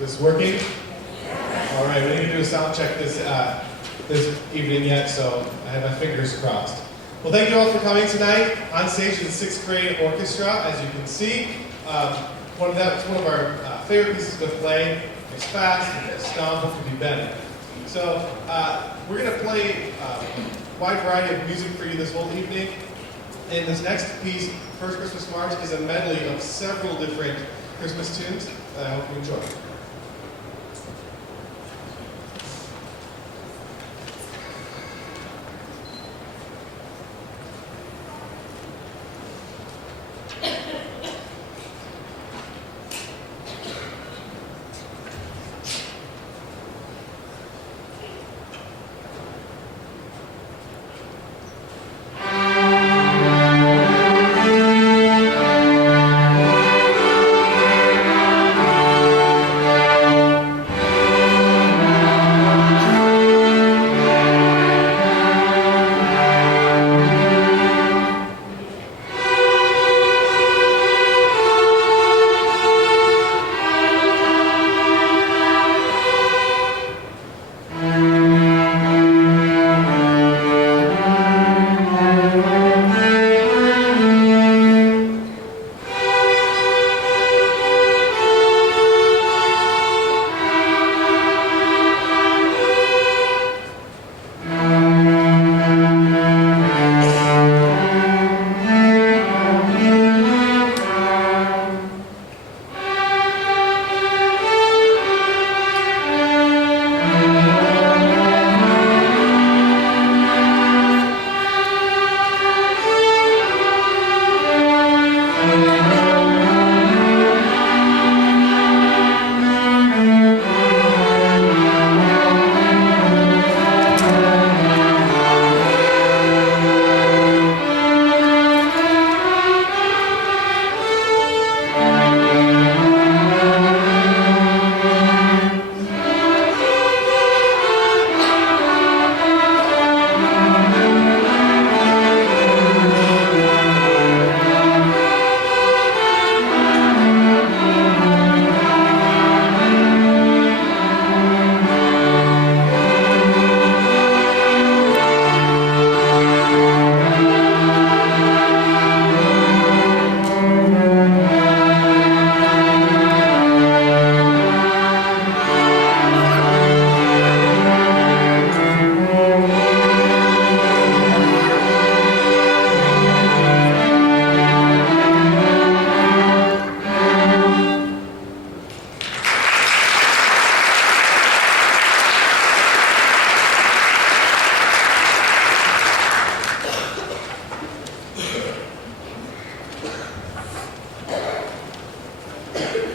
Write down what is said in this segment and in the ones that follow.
Is this working? All right, we need to do a sound check this evening yet, so I have my fingers crossed. Well, thank you all for coming tonight. On stage is the 6th grade orchestra, as you can see. It's one of our favorite pieces to play. It's fast, it's stomp, it can be bent. So we're going to play a wide variety of music for you this whole evening. And this next piece, First Christmas March, is a medley of several different Christmas tunes that I hope you enjoy.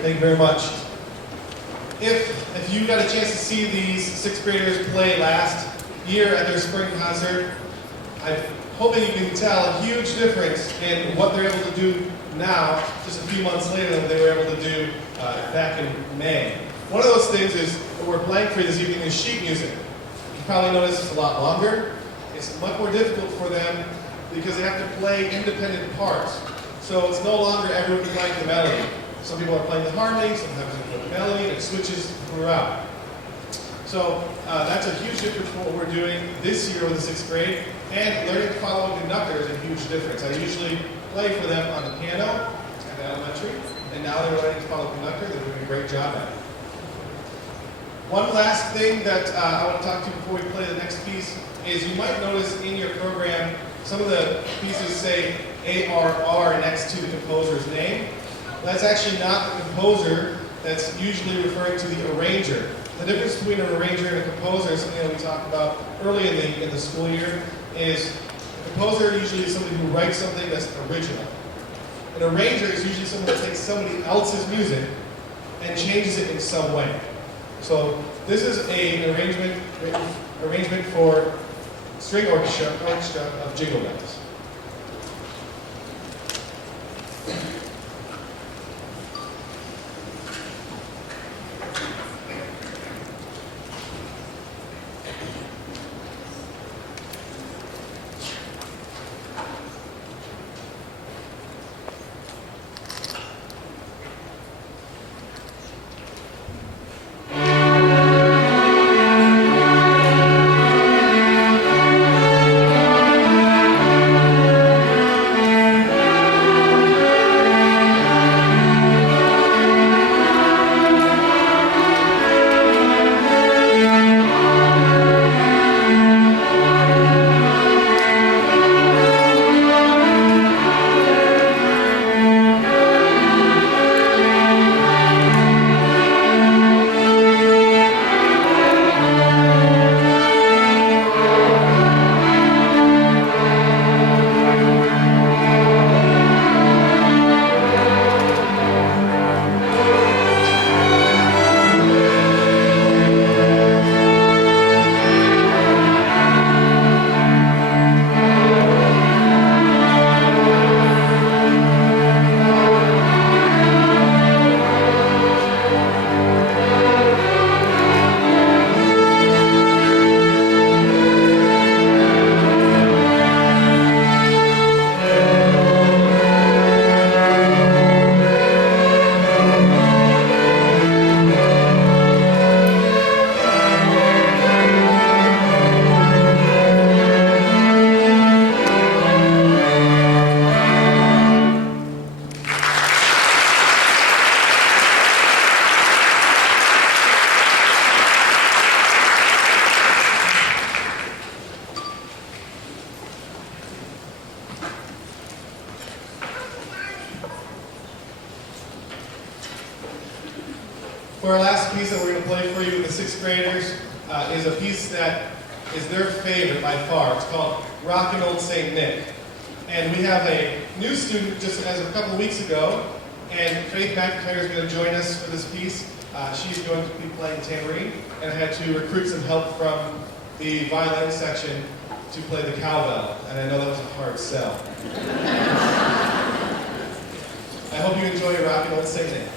Thank you very much. If you got a chance to see these 6th graders play last year at their spring concert, I'm hoping you can tell a huge difference in what they're able to do now, just a few months later, than they were able to do back in May. One of those things is that we're playing for you this evening is sheet music. You probably noticed it's a lot longer. It's much more difficult for them because they have to play independent parts. So it's no longer everyone playing the melody. Some people are playing the harmony, sometimes they play the melody, and it switches throughout. So that's a huge difference from what we're doing this year with the 6th grade, and learning to follow a conductor is a huge difference. I usually play for them on the piano at elementary, and now they're learning to follow a conductor. They're doing a great job at it. One last thing that I want to talk to you before we play the next piece is you might notice in your program some of the pieces say ARR next to the composer's name. That's actually not the composer. That's usually referring to the arranger. The difference between an arranger and a composer, something that we talked about early in the school year, is a composer usually is somebody who writes something that's original. An arranger is usually someone that takes somebody else's music and changes it in some way. So this is an arrangement for string orchestra of Jingle Bells. For our last piece that we're going to play for you with the sixth graders is a piece that is their favorite by far. It's called Rockin' Old St. Nick. And we have a new student just as of a couple of weeks ago, and Faith McIntyre is going to join us for this piece. She's going to be playing tambourine, and I had to recruit some help from the violin section to play the cowbell, and I know that was a hard sell. I hope you enjoy Rockin' Old St. Nick.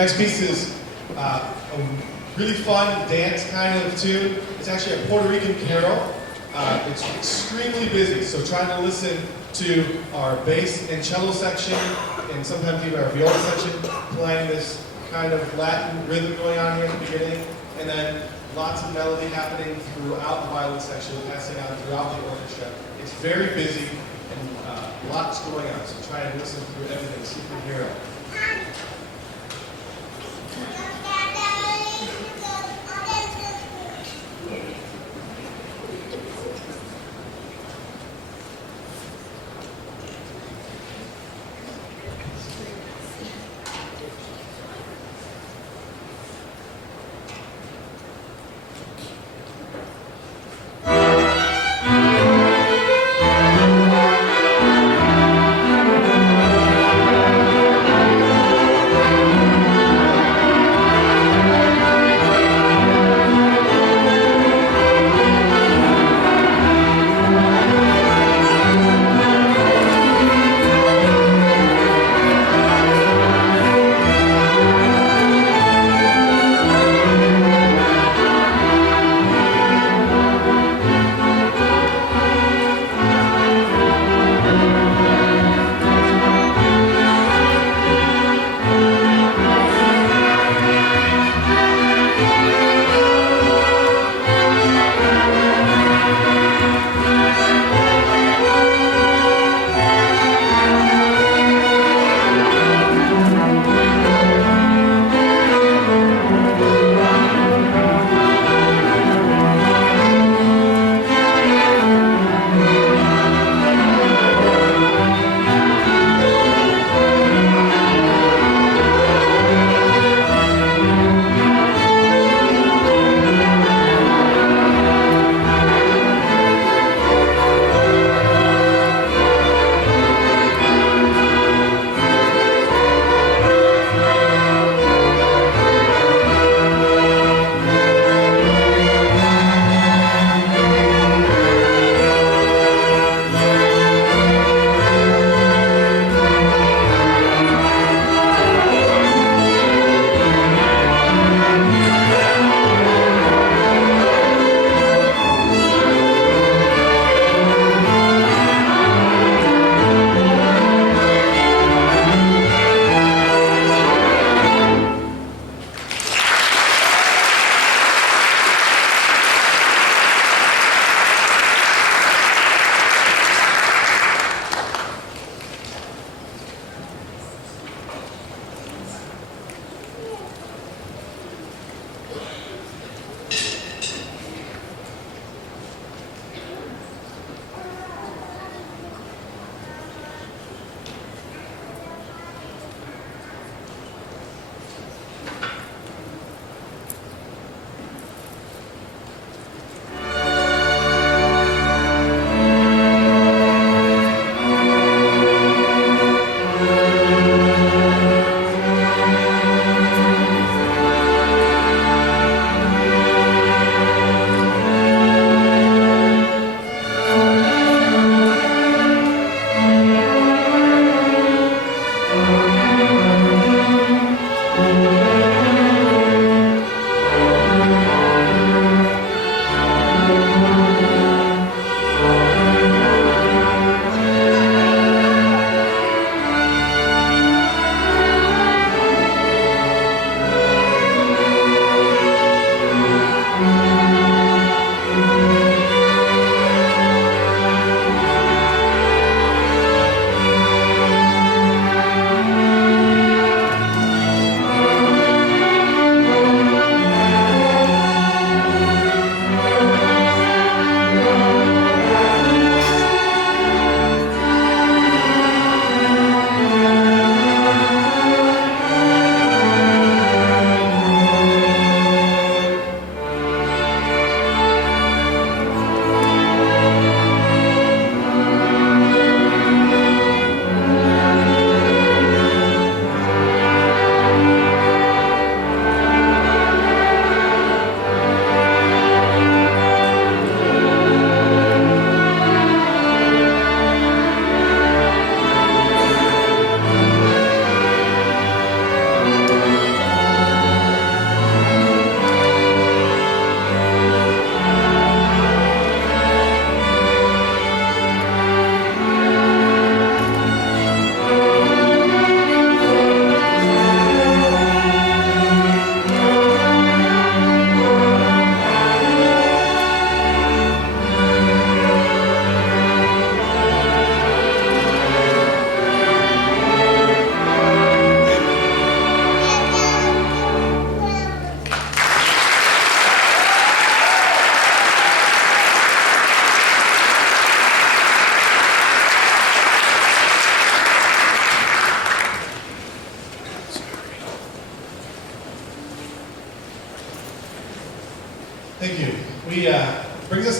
next piece is a really fun dance kind of tune. It's actually a Puerto Rican carol. It's extremely busy, so try to listen to our bass and cello section, and sometimes even our viola section, playing this kind of Latin rhythm going on here at the beginning, and then lots of melody happening throughout the violin section, passing out throughout the orchestra. It's very busy and lots going on, so try and listen through everything, see if you can hear it.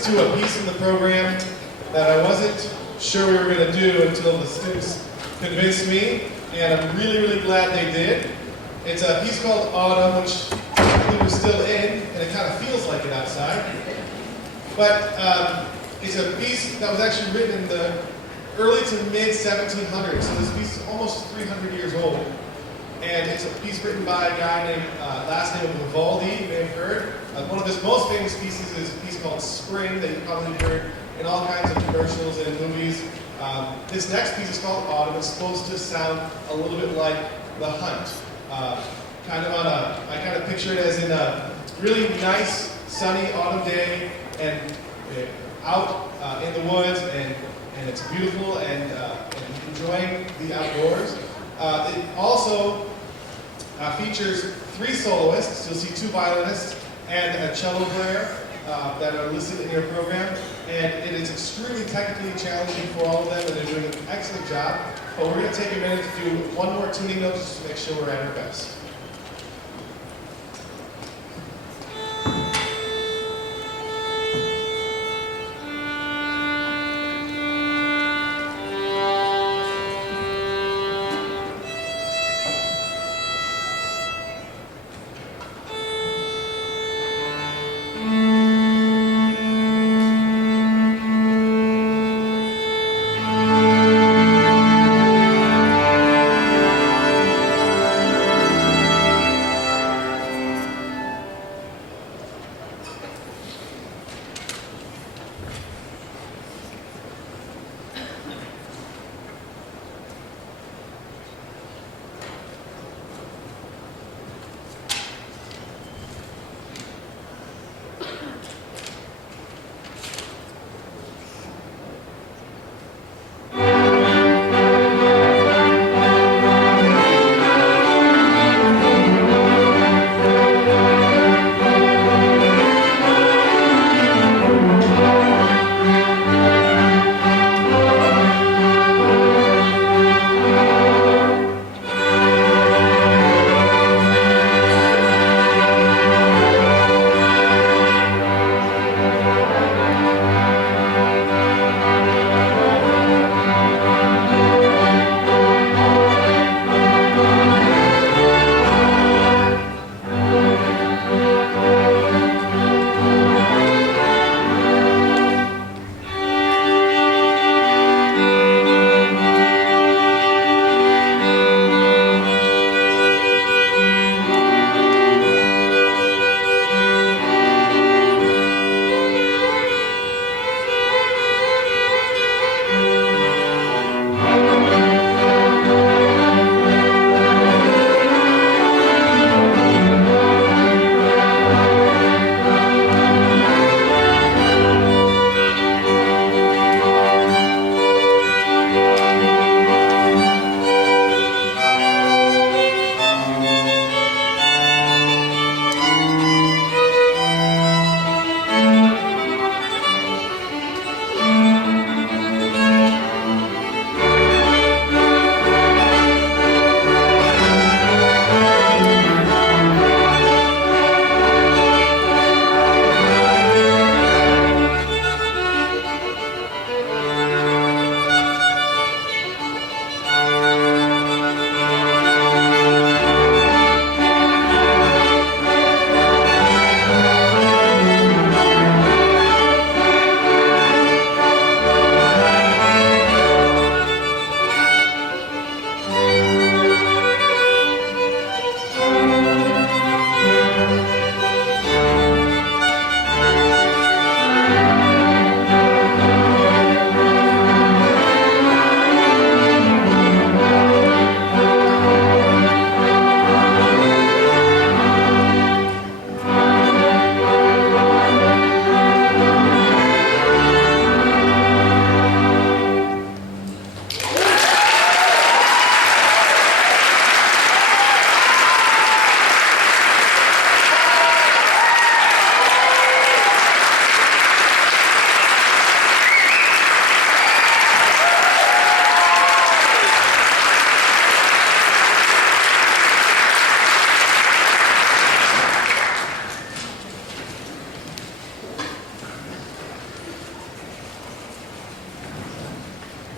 reference to a piece in the program that I wasn't sure we were going to do until the students convinced me, and I'm really, really glad they did. It's a piece called Autumn, which we were still in, and it kind of feels like it outside. But it's a piece that was actually written in the early to mid 1700s, so this piece is almost 300 years old. And it's a piece written by a guy named, last name of Vivaldi, you may have heard. One of his most famous pieces is a piece called Spring that you probably heard in all kinds of commercials and in movies. This next piece is called Autumn. It's supposed to sound a little bit like The Hunt. I kind of picture it as in a really nice, sunny autumn day, and out in the woods, and it's beautiful, and enjoying the outdoors. It also features 3 soloists. You'll see 2 violinists and a cello player that are listed in your program. And it is extremely technically challenging for all of them, and they're doing an excellent job. But we're going to take a minute to do one more tuning note just to make sure we're at our best.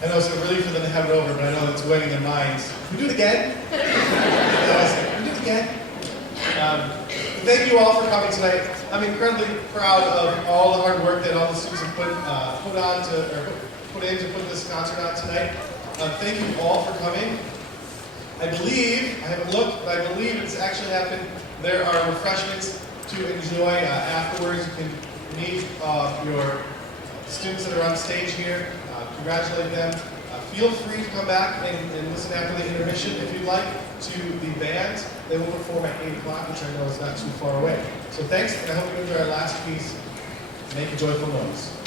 I know it's a relief for them to have it over, but I know it's weighing in their minds. Can we do it again? Can we do it again? Thank you all for coming tonight. I'm incredibly proud of all the hard work that all the students have put in to put this concert on tonight. Thank you all for coming. I believe, I haven't looked, but I believe it's actually happened. There are refreshments to enjoy afterwards. You can meet your students that are on stage here, congratulate them. Feel free to come back and listen after the intermission if you'd like to the band. They will perform at 8 o'clock, which I know is not too far away. So thanks, and I hope you enjoy our last piece, Make a Joyful Noise.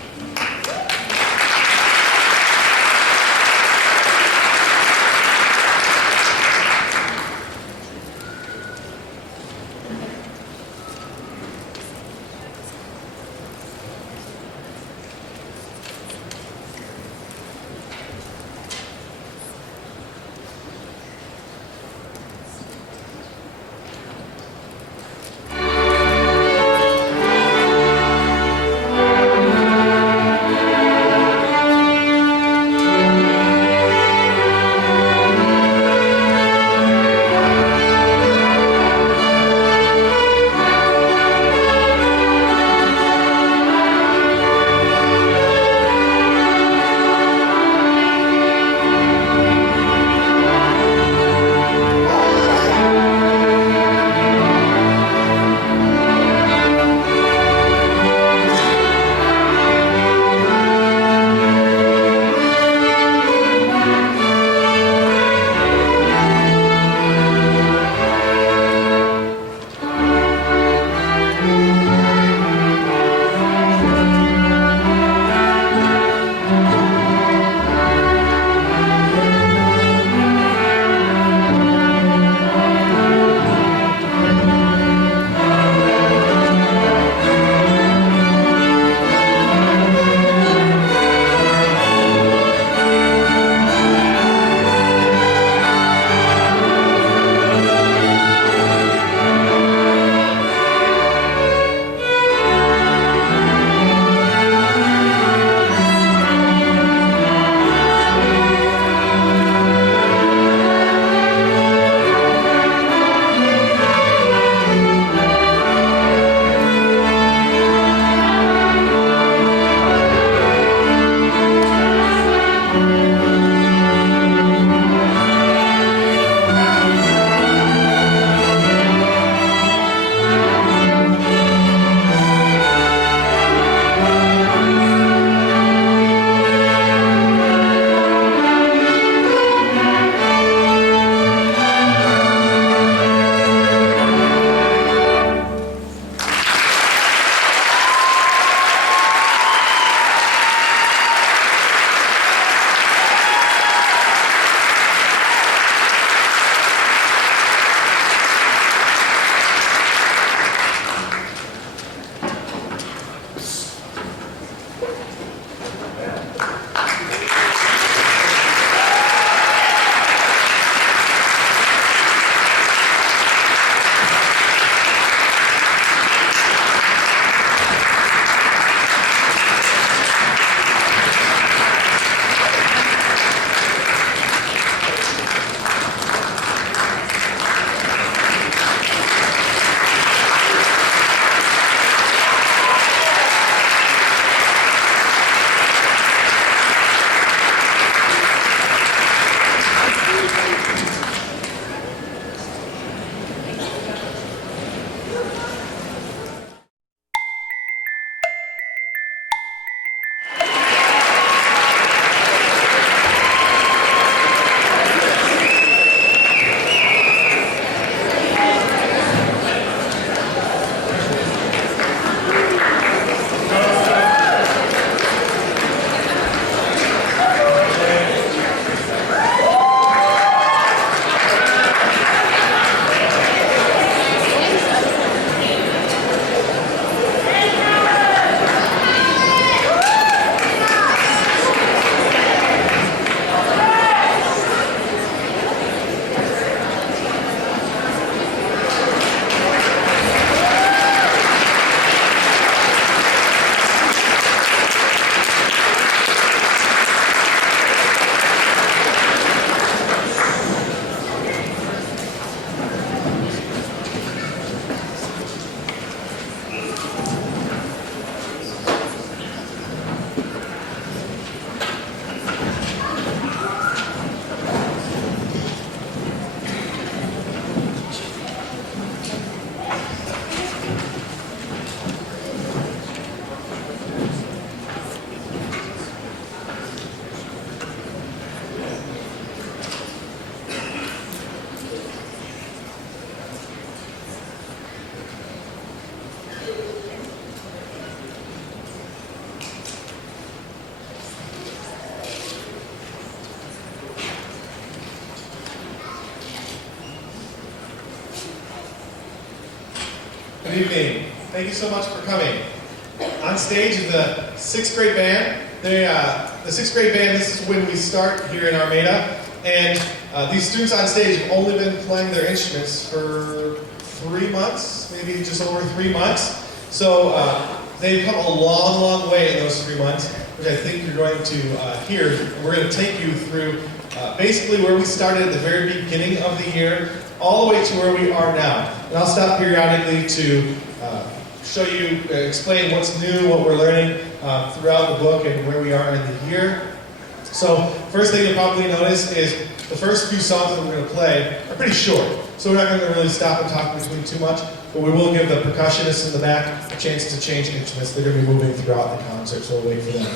Good evening. Thank you so much for coming. On stage is the 6th grade band. The 6th grade band, this is when we start here in Armada. And these students on stage have only been playing their instruments for 3 months, maybe just over 3 months. So they've come a long, long way in those 3 months, which I think you're going to hear. We're going to take you through basically where we started at the very beginning of the year, all the way to where we are now. And I'll stop periodically to show you, explain what's new, what we're learning throughout the book and where we are in the year. So first thing you'll probably notice is the first few songs that we're going to play are pretty short. So we're not going to really stop and talk between too much, but we will give the percussionists in the back a chance to change instruments. They're going to be moving throughout the concert, so we'll wait for them.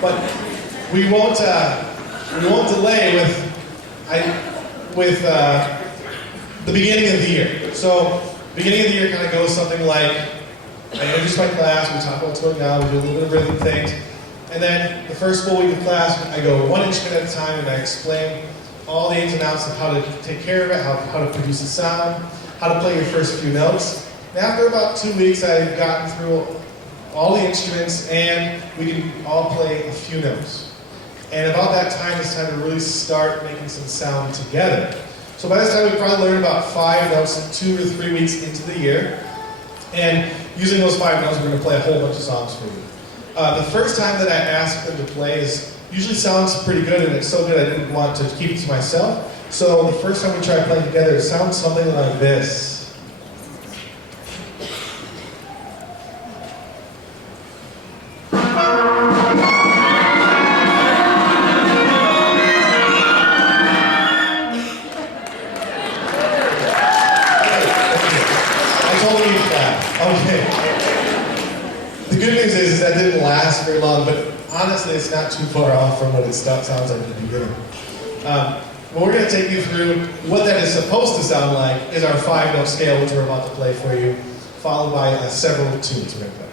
But we won't delay with the beginning of the year. So beginning of the year kind of goes something like, I introduce my class, we talk about what's going on, we do a little bit of rhythm things, and then the first full week of class, I go one instrument at a time and I explain all the ins and outs of how to take care of it, how to produce a sound, how to play your first few notes. And after about 2 weeks, I've gotten through all the instruments and we can all play a few notes. And about that time, it's time to really start making some sound together. So by this time, we've probably learned about 5 notes 2 or 3 weeks into the year. And using those 5 notes, we're going to play a whole bunch of songs for you. The first time that I ask them to play usually sounds pretty good, and it's so good I didn't want to keep it to myself. So the first time we try playing together, it sounds something like this. That didn't last very long, but honestly, it's not too far off from what it sounds like at the beginning. But we're going to take you through what that is supposed to sound like is our 5-note scale, which we're about to play for you, followed by several tunes we're going to play.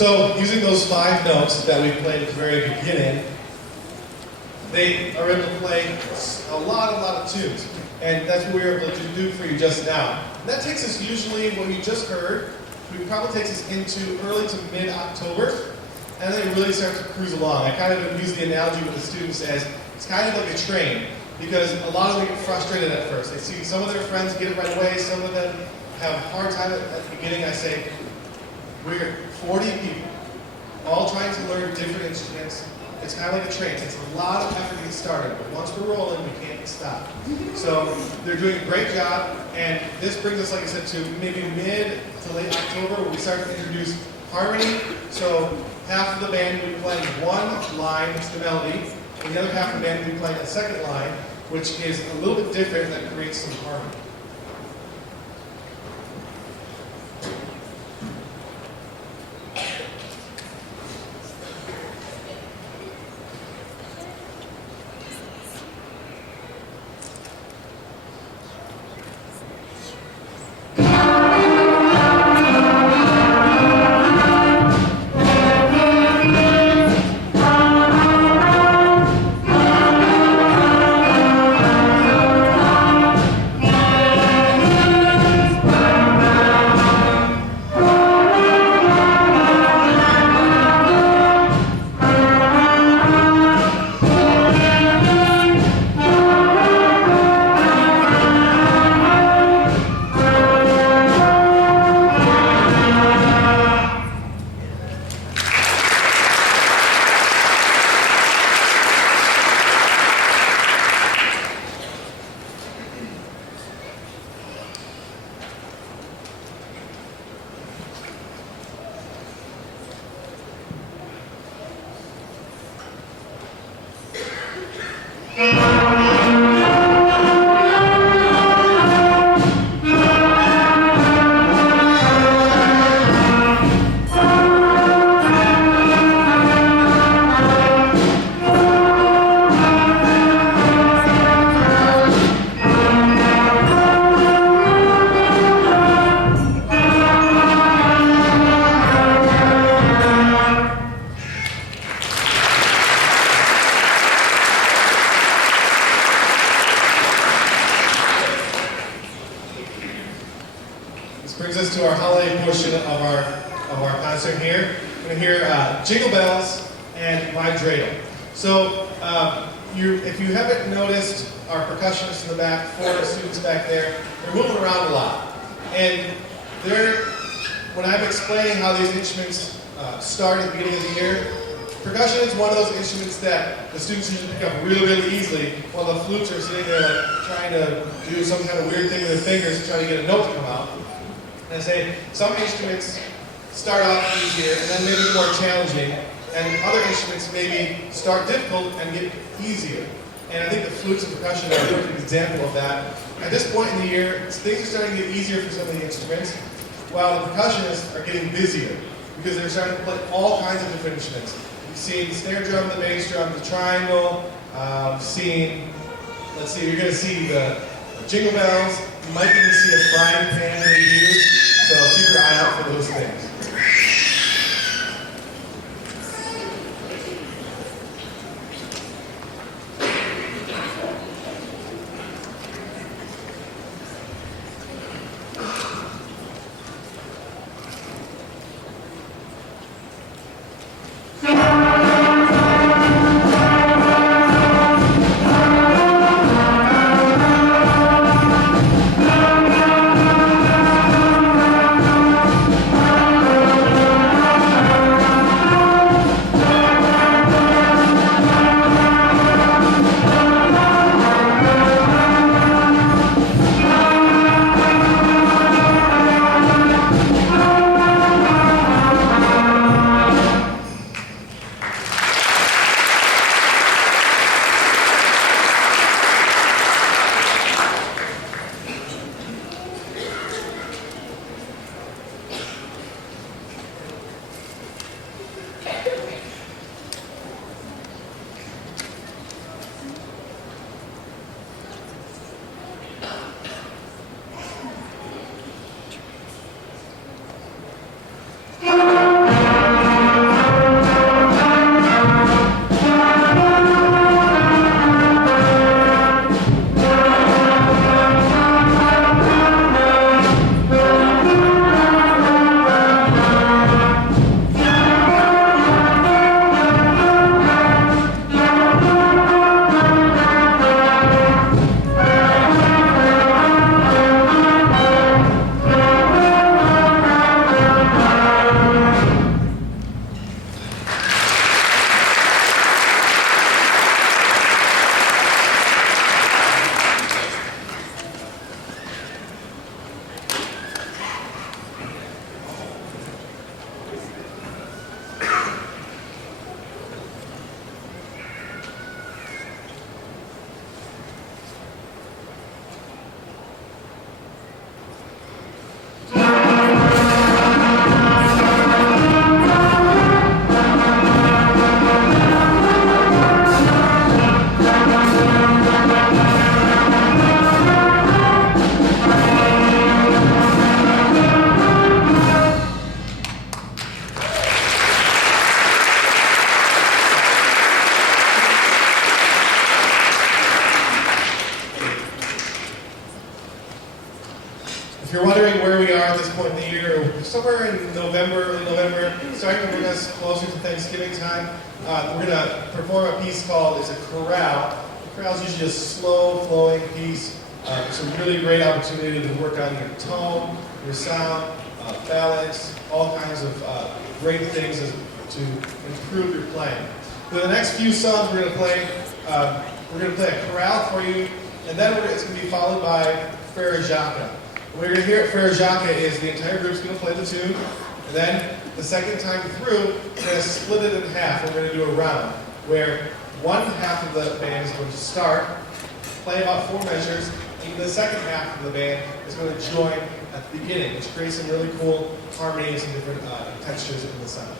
So using those 5 notes that we played at the very beginning, they are able to play a lot of tunes. And that's what we were able to do for you just now. And that takes us usually, what you just heard, it probably takes us into early to mid-October, and then it really starts to cruise along. I kind of use the analogy with the students as it's kind of like a train, because a lot of them get frustrated at first. They see some of their friends get it right away, some of them have a hard time at the beginning. I say, we're 40 people, all trying to learn different instruments. It's kind of like a train. It's a lot of effort to get started, but once we're rolling, we can't stop. So they're doing a great job, and this brings us, like I said, to maybe mid to late October, where we start to introduce harmony. So half of the band will be playing one line, it's the melody, and the other half of the band will be playing a second line, which is a little bit different, that creates some harmony. Brings us to our holiday portion of our concert here. We're going to hear Jingle Bells and My Dreidel. So if you haven't noticed, our percussionists in the back, 4 students back there, they're moving around a lot. And when I'm explaining how these instruments start at the beginning of the year, percussion is one of those instruments that the students usually pick up really easily, while the flutes are sitting there like trying to do some kind of weird thing with their fingers to try to get a note to come out. And I say, some instruments start off easier and then maybe more challenging, and other instruments maybe start difficult and get easier. And I think the flutes and percussion are a perfect example of that. At this point in the year, things are starting to get easier for some of the instruments, while the percussionists are getting busier, because they're starting to play all kinds of different instruments. You've seen the snare drum, the bass drum, the triangle, you're going to see the jingle bells. You might even see a frying pan in the view, so keep your eye out for those things. somewhere in November, early November, starting to bring us closer to Thanksgiving time. We're going to perform a piece called, it's a chorale. The chorale is usually a slow flowing piece. It's a really great opportunity to work on your tone, your sound, balance, all kinds of great things to improve your playing. For the next few songs we're going to play a chorale for you, and then it's going to be followed by Farajaka. What you're going to hear at Farajaka is the entire group's going to play the tune, and then the second time through, we're going to split it in half. We're going to do a round where one half of the band is going to start, play about 4 measures, and the second half of the band is going to join at the beginning, which creates some really cool harmonies and different textures in the sound.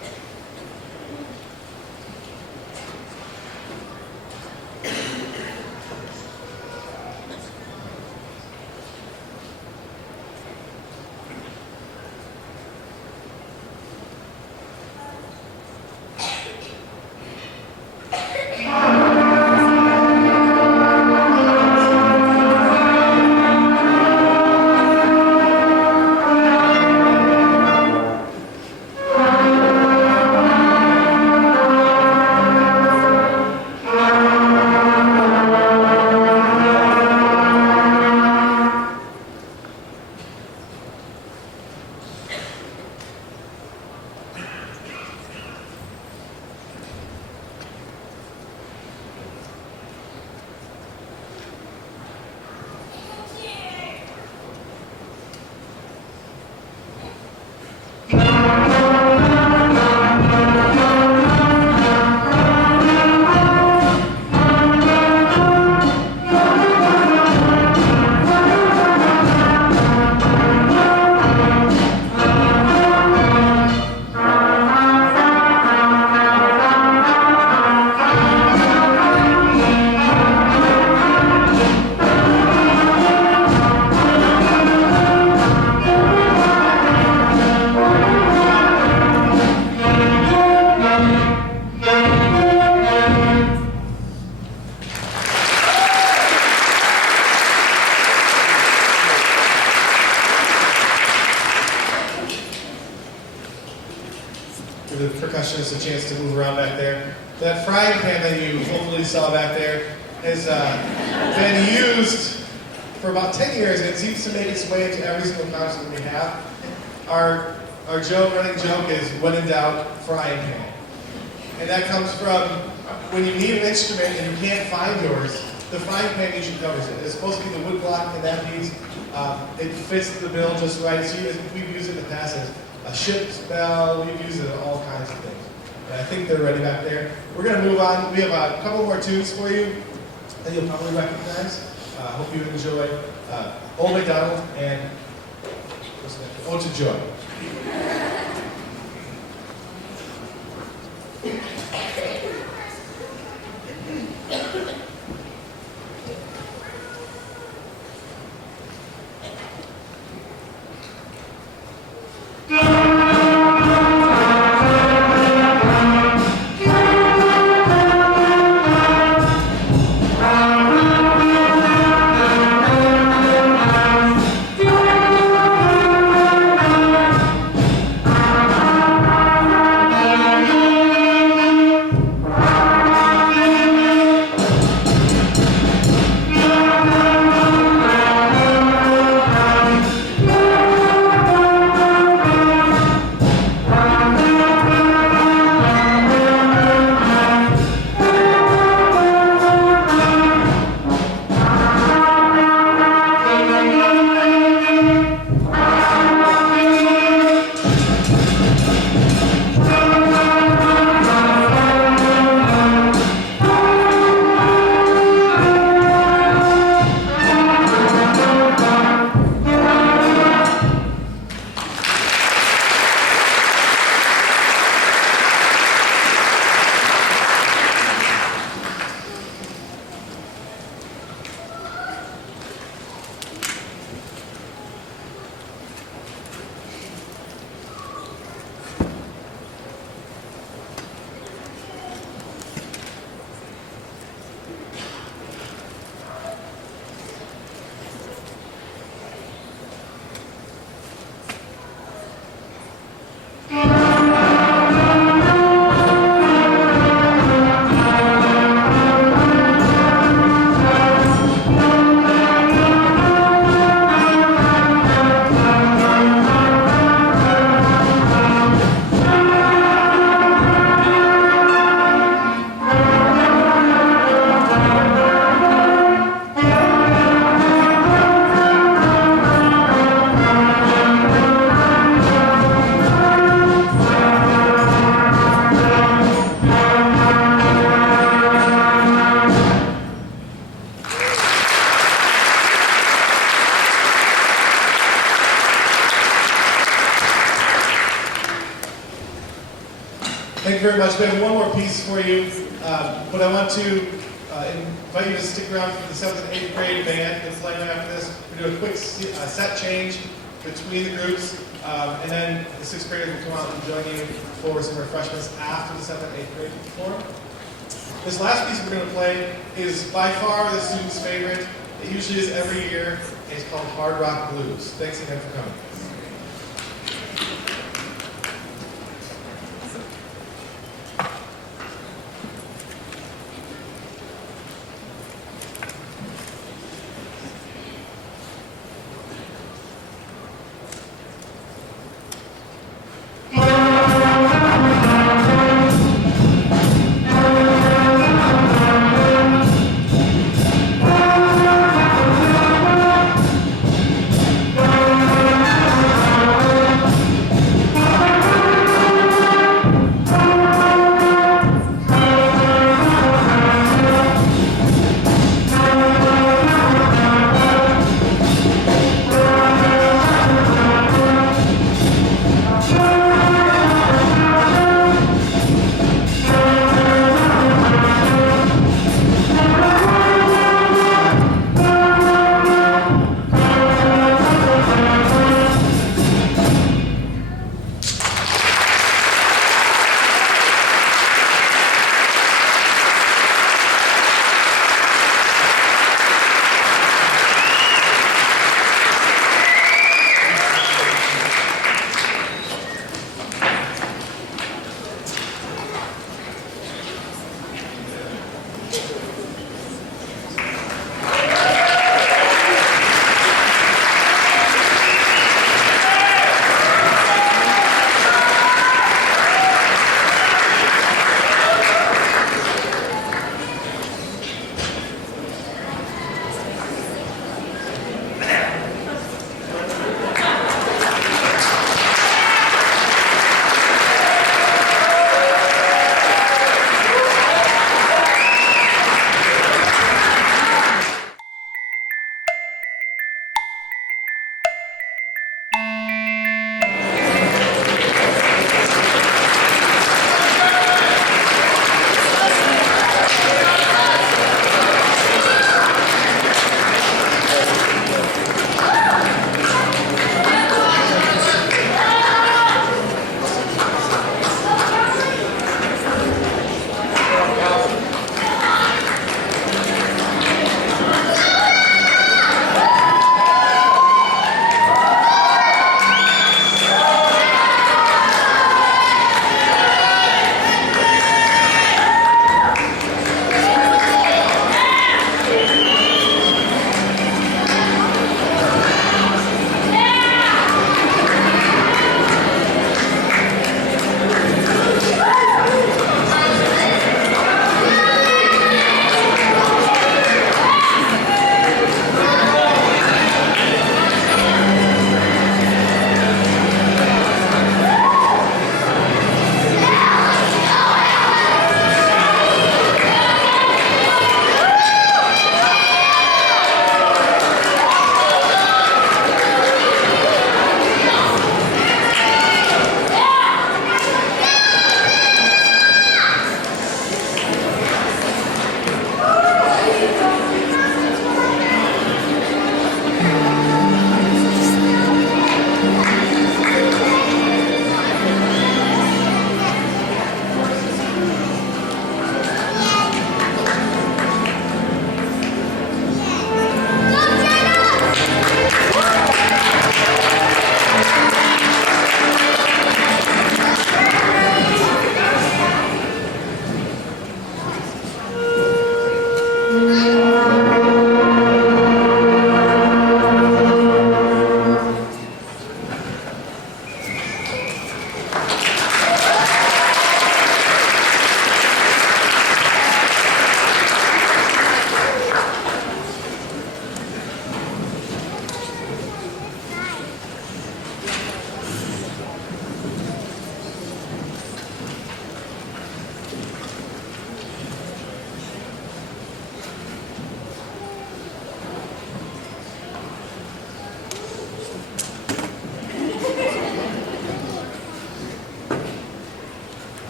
The percussionists a chance to move around back there. That frying pan that you hopefully saw back there has been used for about 10 years, and it seems to make its way into every single concert we have. Our running joke is, when in doubt, frying pan. And that comes from when you need an instrument and you can't find yours, the frying pan usually covers it. It's supposed to be the wood block in that piece. It fits the bill just right. So we've used it in the past as a ship's bell. We've used it in all kinds of things. And I think they're ready back there. We're going to move on. We have a couple more tunes for you that you'll probably recognize. Hope you enjoy Old MacDonald and Ode to Joy. Thank you very much. We have one more piece for you, but I want to invite you to stick around for the 7th and 8th grade band that's playing after this. We're going to do a quick set change between the groups, and then the 6th graders will come out and join you for some refreshments after the 7th and 8th grade perform. This last piece we're going to play is by far the students' favorite. It usually is every year, and it's called Hard Rock Blues. Thanks again for coming.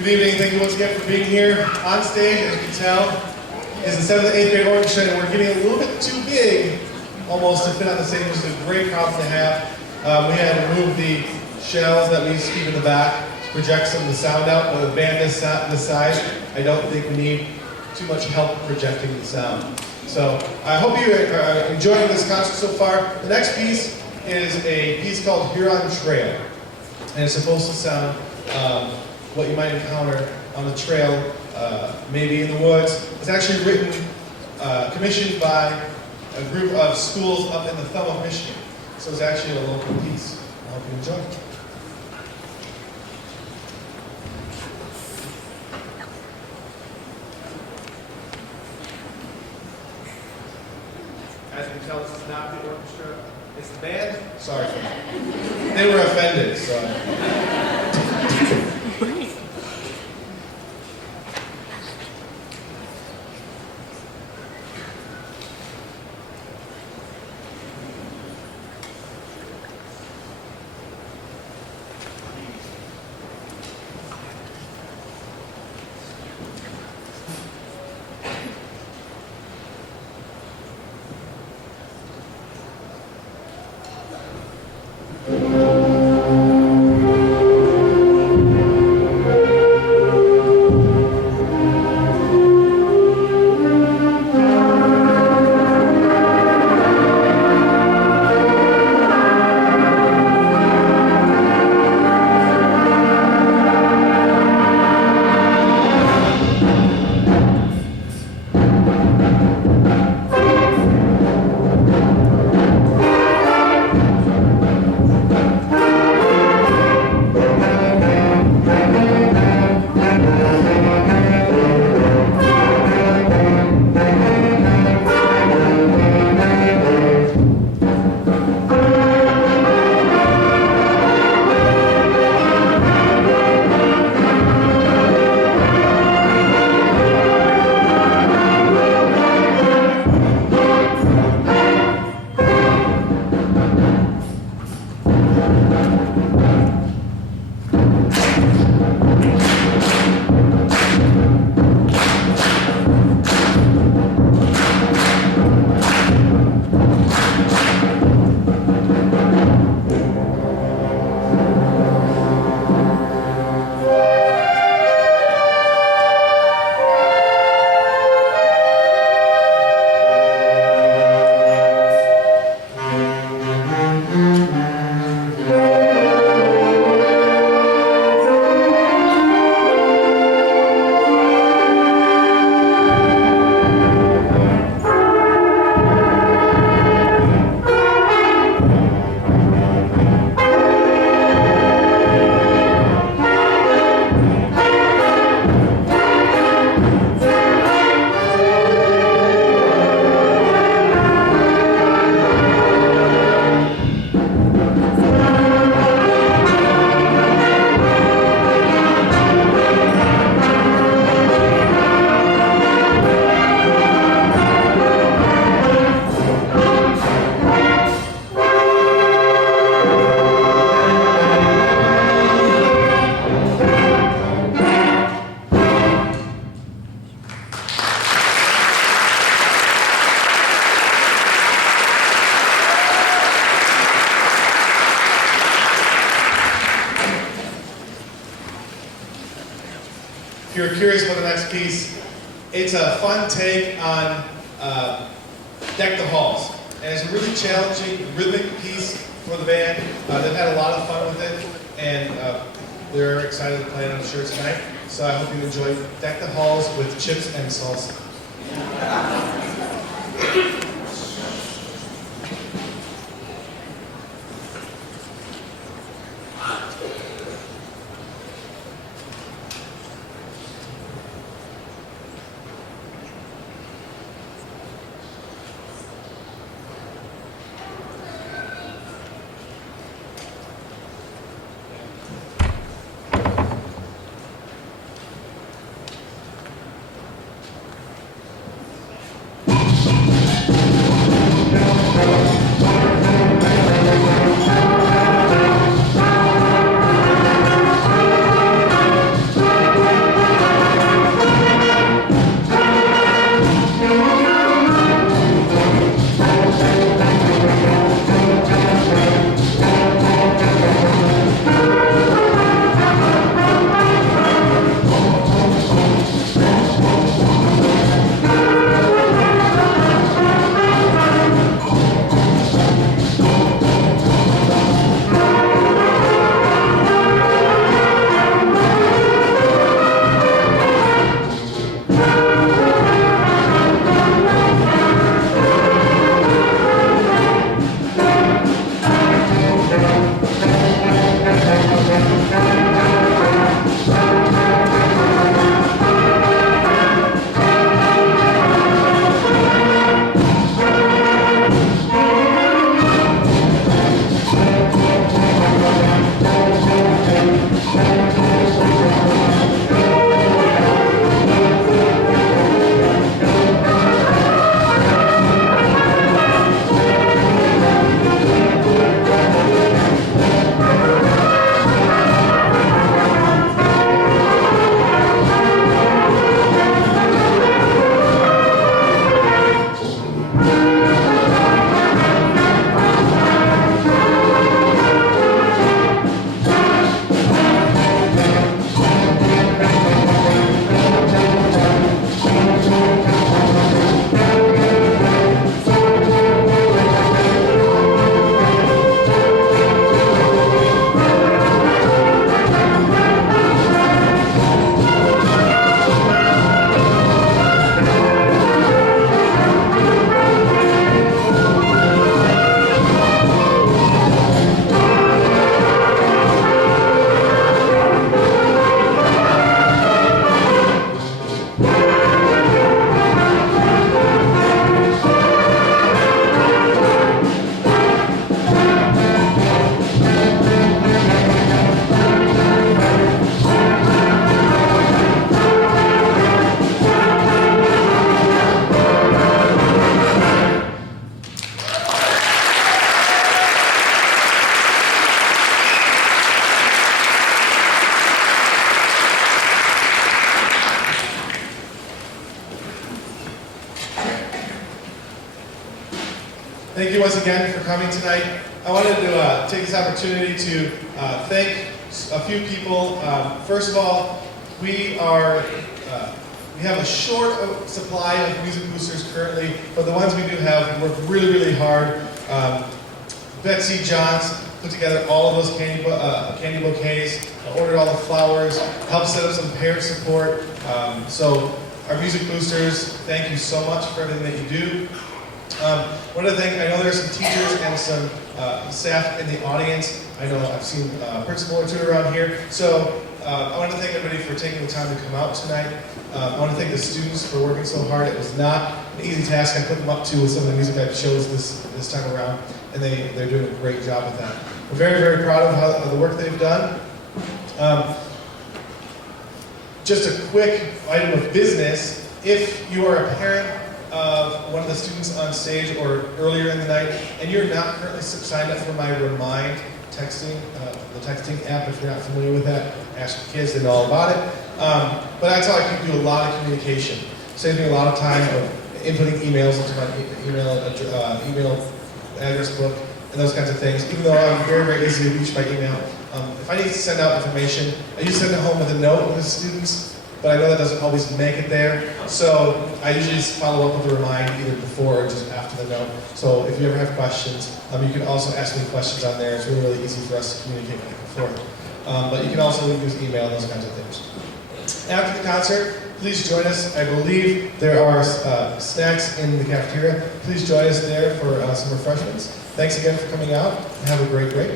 Good evening, thank you once again for being here. On stage, as you can tell, is the 7th and 8th grade orchestra, and we're getting a little bit too big almost to fit on the stage, which is a great problem to have. We had to move the shelves that we used to keep in the back to project some of the sound out, but with a band this size, I don't think we need too much help projecting the sound. So I hope you are enjoying this concert so far. The next piece is a piece called Huron Trail, and it's supposed to sound what you might encounter on the trail, maybe in the woods. It's actually written, commissioned by a group of schools up in the thumb of Michigan. So it's actually a local piece. I hope you enjoy it. As you can tell, this is not the orchestra, it's the band. Sorry for that. They were offended, so. If you're curious about the next piece, it's a fun take on Deck the Halls. And it's a really challenging rhythmic piece for the band. They've had a lot of fun with it, and they're excited to play it, I'm sure, tonight. So I hope you enjoy Deck the Halls with chips and salsa. Thank you once again for coming tonight. I wanted to take this opportunity to thank a few people. First of all, we have a short supply of music boosters currently, but the ones we do have work really, really hard. Betsy Johns put together all of those candy bouquets, ordered all the flowers, helped set up some parent support. So our music boosters, thank you so much for everything that you do. One other thing, I know there's some teachers and some staff in the audience. I know I've seen a principal or two around here. So I want to thank everybody for taking the time to come out tonight. I want to thank the students for working so hard. It was not an easy task. I put them up to with some of the music I chose this time around, and they're doing a great job with that. We're very, very proud of the work they've done. Just a quick item of business. If you are a parent of one of the students on stage or earlier in the night, and you're not currently signed up for my Remind texting, the texting app, if you're not familiar with that, ask your kids, they know all about it. But that's how I can do a lot of communication. Saves me a lot of time of inputting emails into my email address book and those kinds of things. Even though I'm very, very easy to reach by email, if I need to send out information, I usually send it home with a note with the students, but I know that doesn't always make it there. So I usually just follow up with a remind either before or just after the note. So if you ever have questions, you can also ask me questions on there. It's really, really easy for us to communicate back and forth. But you can also use email and those kinds of things. After the concert, please join us. I believe there are snacks in the cafeteria. Please join us there for some refreshments. Thanks again for coming out, and have a great break.